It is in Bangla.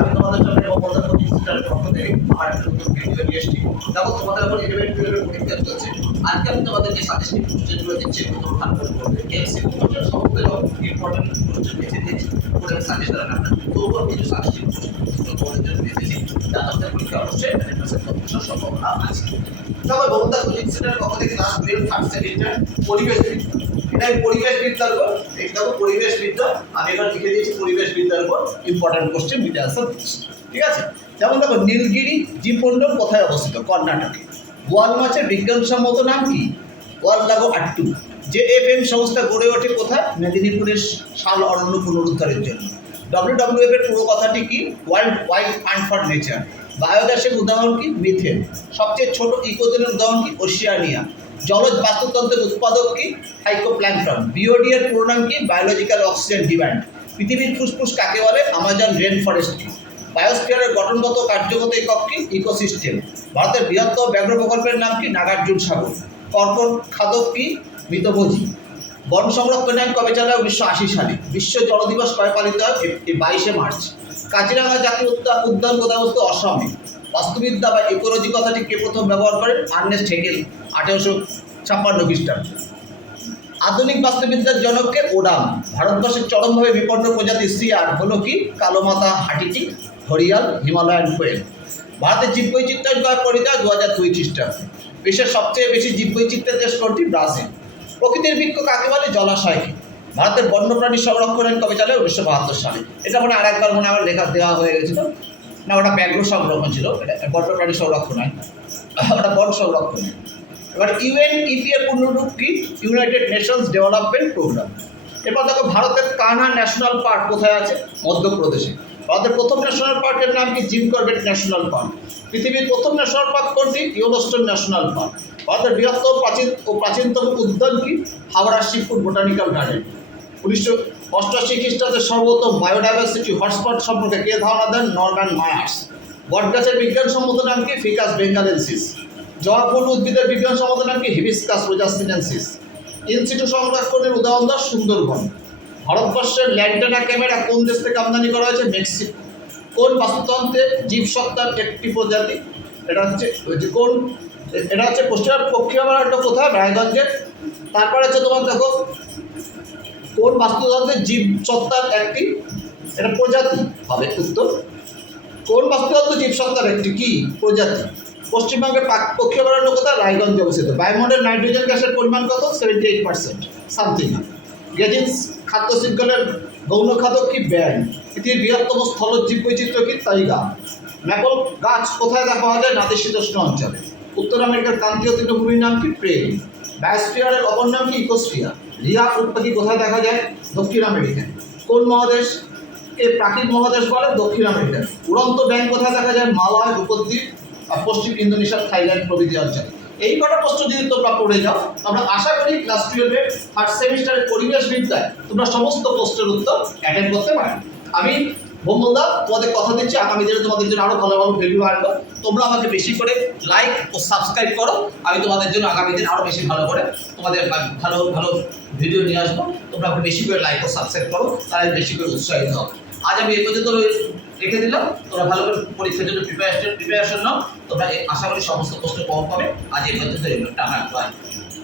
আমি তোমাদের সামনে মমতা কোচিং সেন্টারের পক্ষ থেকে আমার একটা নতুন ভিডিও নিয়ে এসেছি। দেখো তোমাদের এখন 11-12 পরীক্ষা চলছে। আজকে আমি তোমাদেরকে সাজেস্টিভ কোশ্চেনগুলো দিচ্ছি, তোমরা ভালো করে পড়বে। এমসিকিউ কোশ্চেন সমস্ত ইম্পর্টেন্ট কোশ্চেন বেছে দিয়েছি, ওটা সাজেশন রাখা। তো ওপর কিছু সাজেস্টিভ কোশ্চেন তোমাদের জন্য বেছেছি, যা তোমাদের পরীক্ষা অবশ্যই 100% সম্ভাবনা আছে। তবে মমতা কোচিং সেন্টারের পক্ষ থেকে লাস্ট 12 থার্ড সেমিস্টার পরিবেশ বিজ্ঞান, এটা পরিবেশ বিদ্যার উপর, দেখো পরিবেশ বিদ্যা আমি এবার লিখে দিয়েছি পরিবেশ বিদ্যার উপর ইম্পর্টেন্ট কোশ্চেন বিটা আনসার দিচ্ছি। ঠিক আছে, যেমন দেখো নীলগিরি দ্বীপমণ্ডল কোথায় অবস্থিত? কর্ণাটকে। বোয়াল মাছের বিজ্ঞানসম্মত নাম কি? ওয়াল্লাগো আট্টু। যে এফএম সংস্থা গড়ে ওঠে কোথায়? মেদিনীপুরের শাল অরণ্য পুনরুদ্ধারের জন্য। WWF এর পুরো কথাটি কি? World wide fund for nature. বায়োগ্যাসের উদাহরণ কি? মিথেন। সবচেয়ে ছোট ইকোজেনের উদাহরণ কি? ওশিয়ানিয়া। জলজ বাস্তুতন্ত্রের উৎপাদক কি? ফাইটোপ্ল্যাঙ্কটন। বিওডি এর পুরো নাম কি? Biological oxygen demand. পৃথিবীর ফুসফুস কাকে বলে? আমাজন রেন ফরেস্ট কি? বায়োস্ফিয়ারের গঠনগত কার্যগত একক কি? ইকোসিস্টেম। ভারতের বৃহত্তম ব্যাঘ্র প্রকল্পের নাম কি? নাগার্জুন সাগর। কর্কট খাদক কি? মৃতভোজী। বন সংরক্ষণ আইন কবে চালু হয়? 1980 সালে। বিশ্ব জল দিবস কবে পালিত হয়? 22শে মার্চ। কাজিরাঙ্গা জাতীয় উদ্যান কোথায় অবস্থিত? অসমে। বাস্তুবিদ্যা বা ইকোলজি কথাটি কে প্রথম ব্যবহার করেন? আর্নেস্ট হেগেল, 1856 খ্রিস্টাব্দে। আধুনিক বাস্তুবিদ্যার জনককে? ওডাম। ভারতবর্ষের চরমভাবে বিপন্ন প্রজাতি শিয়ার হলো কি? কালোমাথা, হাটিটিক, ঘড়িয়াল, হিমালয়ান কোয়েল। ভারতের জীববৈচিত্র্য কবে পরিণত হয়? 2002 খ্রিস্টাব্দে। বিশ্বের সবচেয়ে বেশি জীববৈচিত্র্যের দেশ কোনটি? ব্রাজিল। প্রকৃতির বৃক্ষ কাকে বলে? জলাশয় কি? ভারতের বন্যপ্রাণী সংরক্ষণ আইন কবে চালু হয়? 1972 সালে। এটা মনে আরেকবার মনে আমার লেখা দেওয়া হয়ে গেছিল না, ওটা ব্যাঘ্র সংরক্ষণ ছিল, এটা বন্যপ্রাণী সংরক্ষণ আইন, ওটা বন সংরক্ষণ আইন। এবার ইউএনইপি এর পূর্ণরূপ কি? United Nations Development Programme. এরপর দেখো ভারতের কানহা ন্যাশনাল পার্ক কোথায় আছে? মধ্যপ্রদেশে। ভারতের প্রথম ন্যাশনাল পার্কের নাম কি? Jim Corbett national park. পৃথিবীর প্রথম ন্যাশনাল পার্ক কোনটি? Yellowstone national park. ভারতের বৃহত্তম প্রাচীনতম উদ্যান কি? Howrah Shibpur botanical garden. 1988 খ্রিস্টাব্দের সর্বপ্রথম বায়োডাইভার্সিটি হটস্পট সম্পর্কে কে ধারণা দেন? Norman Myers. বটগাছের বিজ্ঞানসম্মত নাম কি? ফিকাস বেঙ্গালেন্সিস। জবাফুল উদ্ভিদের বিজ্ঞানসম্মত নাম কি? হিবিস্কাস রোজাসিনেন্সিস। ইনসিটু সংরক্ষণের উদাহরণ দাও? সুন্দরবন। ভারতবর্ষের ল্যান্টেনা ক্যামেরা কোন দেশ থেকে আমদানি করা হয়েছে? মেক্সিকো। কোন বাস্তুতন্ত্রের জীবসত্তার একটি প্রজাতি? এটা হচ্ছে পশ্চিমবঙ্গের পক্ষীয়মালা কোথায়? রায়গঞ্জের। তারপরে হচ্ছে তোমার দেখো কোন বাস্তুতন্ত্রের জীবসত্তার একটি, এটা প্রজাতি হবে উত্তর। কোন বাস্তুতন্ত্র জীবসত্তার একটি কি? প্রজাতি। পশ্চিমবঙ্গের পক্ষীয়মালা কোথায়? রায়গঞ্জে অবস্থিত। বায়ুমণ্ডলের নাইট্রোজেন গ্যাসের পরিমাণ কত? 78% সামথিং। গেজিন্স খাদ্য শৃঙ্খলের গৌণ খাদক কি? ব্যাং। পৃথিবীর বৃহত্তম স্থল জীববৈচিত্র্য কি? তাইগা। ম্যাপল গাছ কোথায় দেখা পাওয়া যায়? নাতিশীতোষ্ণ অঞ্চলে। উত্তর আমেরিকার ক্রান্তীয় তৃণভূমির নাম কি? প্রেরি। বায়োস্ফিয়ারের অপর নাম কি? ইকোস্ফিয়ার। রিয়া উটপাখি কোথায় দেখা যায়? দক্ষিণ আমেরিকায়। কোন মহাদেশকে প্রাকৃতিক মহাদেশ বলে? দক্ষিণ আমেরিকায়। উড়ন্ত ব্যাঙ কোথায় দেখা যায়? মালয় উপদ্বীপ আর পশ্চিম ইন্দোনেশিয়া, থাইল্যান্ড প্রভৃতি অঞ্চলে। এই কটা প্রশ্ন যদি তোমরা পড়ে যাও, আমরা আশা করি ক্লাস 12-এর থার্ড সেমিস্টারের পরিবেশ বিদ্যায় তোমরা সমস্ত প্রশ্নের উত্তর অ্যাটেন্ড করতে পারবে। আমি ভৌমদা তোমাদের কথা দিচ্ছি, আগামী দিনে তোমাদের জন্য আরও ভালো ভালো ভিডিও আসবে। তোমরা আমাকে বেশি করে লাইক ও সাবস্ক্রাইব করো, আমি তোমাদের জন্য আগামী দিন আরও বেশি ভালো করে তোমাদের ভালো ভালো ভিডিও নিয়ে আসবো। তোমরা বেশি করে লাইক ও সাবস্ক্রাইব করো, তাহলে বেশি করে উৎসাহিত হবে। আজ আমি এই পর্যন্ত রেখে দিলাম। তোমরা ভালো করে পরীক্ষার জন্য প্রিপারেশন নাও। তোমরা আশা করি সমস্ত প্রশ্ন কম পাবে। আজ এই পর্যন্ত টাকা।